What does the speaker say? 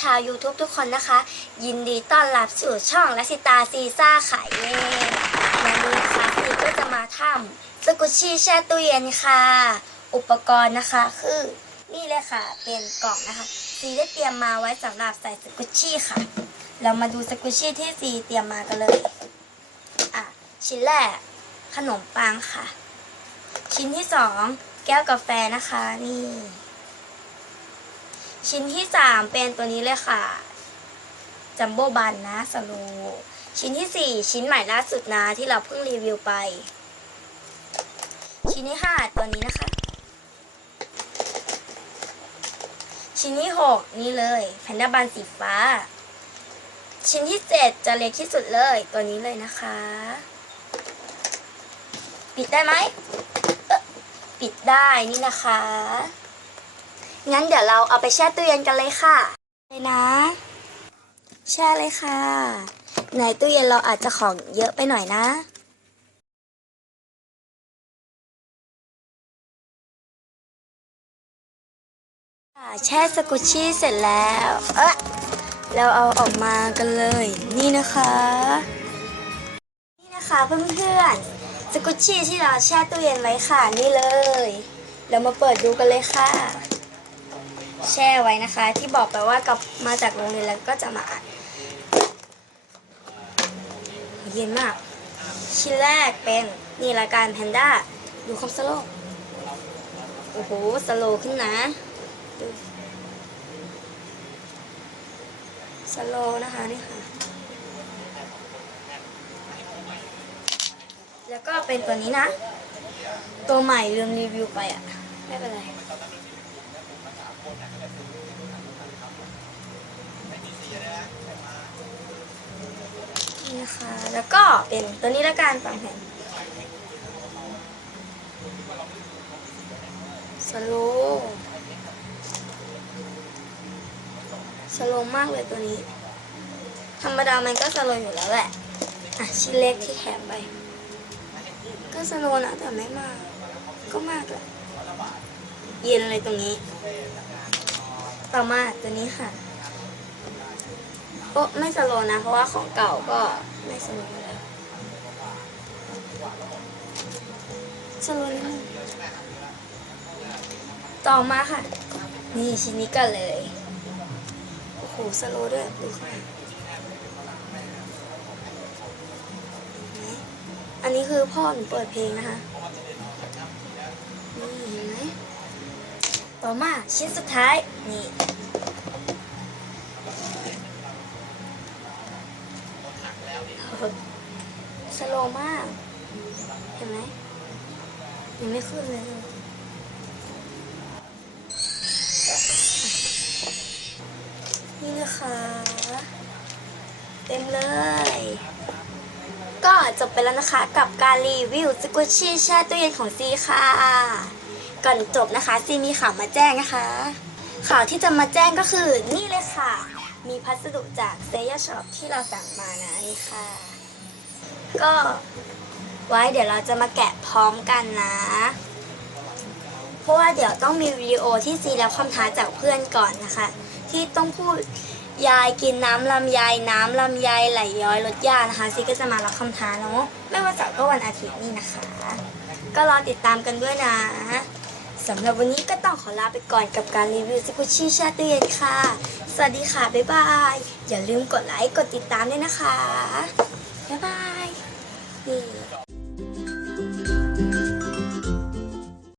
ชาว YouTube ทุกคนนะคะ ยินดีต้อนรับสู่ช่องลัสิตาซีซ่าขายเย่วันนี้นะคะซีก็จะมาทำสกุชชี่แช่ตู้เย็นค่ะ อุปกรณ์นะคะคือนี่เลยค่ะ เป็นกล่องนะคะ ซีได้เตรียมมาไว้สำหรับใส่สกุชชี่ค่ะ เรามาดูสกุชชี่ที่ซีเตรียมมากันเลยอะชิ้นแรกขนมปังค่ะ ชิ้นที่สองแก้วกาแฟนะคะนี่ ชิ้นที่สามเป็นตัวนี้เลยค่ะ จัมโบ้บันนะสโลชิ้นที่สี่ชิ้นใหม่ล่าสุดนะที่เราเพิ่งรีวิวไป ชิ้นที่ห้าตัวนี้นะคะ ชิ้นที่หกนี่เลยแพนด้าบันสีฟ้า ชิ้นที่เจ็ดจะเล็กที่สุดเลยตัวนี้เลยนะคะ ปิดได้ไหมปิดได้นี่นะคะ งั้นเดี๋ยวเราเอาไปแช่ตู้เย็นกันเลยค่ะเลยนะ แช่เลยค่ะ ในตู้เย็นเราอาจจะของเยอะไปหน่อยนะค่ะแช่สกุชชี่เสร็จแล้ว เอ๊ะเราเอาออกมากันเลย นี่นะคะ นี่นะคะเพื่อนๆ สกุชชี่ที่เราแช่ตู้เย็นไว้ค่ะ นี่เลย เรามาเปิดดูกันเลยค่ะ แช่ไว้นะคะ ที่บอกไปว่ากลับมาจากโรงเรียนแล้วก็จะมาอ่านเย็นมาก ชิ้นแรกเป็นนี่ละการแพนด้าดูความสโลว์โอ้โหสโลว์ขึ้นนะสโลว์นะคะนี่ค่ะ แล้วก็เป็นตัวนี้นะ ตัวใหม่ลืมรีวิวไปอะ ไม่เป็นไร นี่นะคะ แล้วก็เป็นตัวนี้ละกันฟังแผ่นสโลสโลมากเลยตัวนี้ ธรรมดามันก็สโลอยู่แล้วแหละ อะชิ้นเล็กที่แถมไป ก็สโลนะแต่ไม่มาก ก็มากแหละ เย็นเลยตรงนี้ ต่อมาตัวนี้ค่ะโอ้ไม่สโลนะ เพราะว่าของเก่าก็ไม่สโลแล้วสโลนิดนึงต่อมาค่ะ นี่ชิ้นนี้กันเลย โอ้โหสโลด้วยดูค่ะอันนี้คือพ่อหนูเปิดเพลงนะคะ นี่เห็นไหมต่อ มาชิ้นสุดท้ายนี่สโลมากเห็นไหมยังไม่ขึ้นเลยนี่นะคะ เต็มเลย ก็จบไปแล้วนะคะกับการรีวิวสกุชชี่แช่ตู้เย็นของซีค่ะ ก่อนจบนะคะซีมีข่าวมาแจ้งนะคะ ข่าวที่จะมาแจ้งก็คือนี่เลยค่ะ มีพัสดุจากเซย่าช็อปที่เราสั่งมานะนี่ค่ะ ก็ไว้เดี๋ยวเราจะมาแกะพร้อมกันนะ เพราะว่าเดี๋ยวต้องมีวิดีโอที่ซีรับคำท้าจากเพื่อนก่อนนะคะ ที่ต้องพูดยายกินน้ำลำไยน้ำลำไยไหลย้อยลดยานะคะซีก็จะมารับคำท้าเนาะไม่ว่าจะก็วันอาทิตย์นี่นะคะ ก็รอติดตามกันด้วยนะ สำหรับวันนี้ก็ต้องขอลาไปก่อนกับการรีวิวซิกุชชี่ชาตู้เย็นค่ะ สวัสดีค่ะ บ๊ายบาย อย่าลืมกดไลค์ กดติดตามด้วยนะคะ บ๊ายบายนี่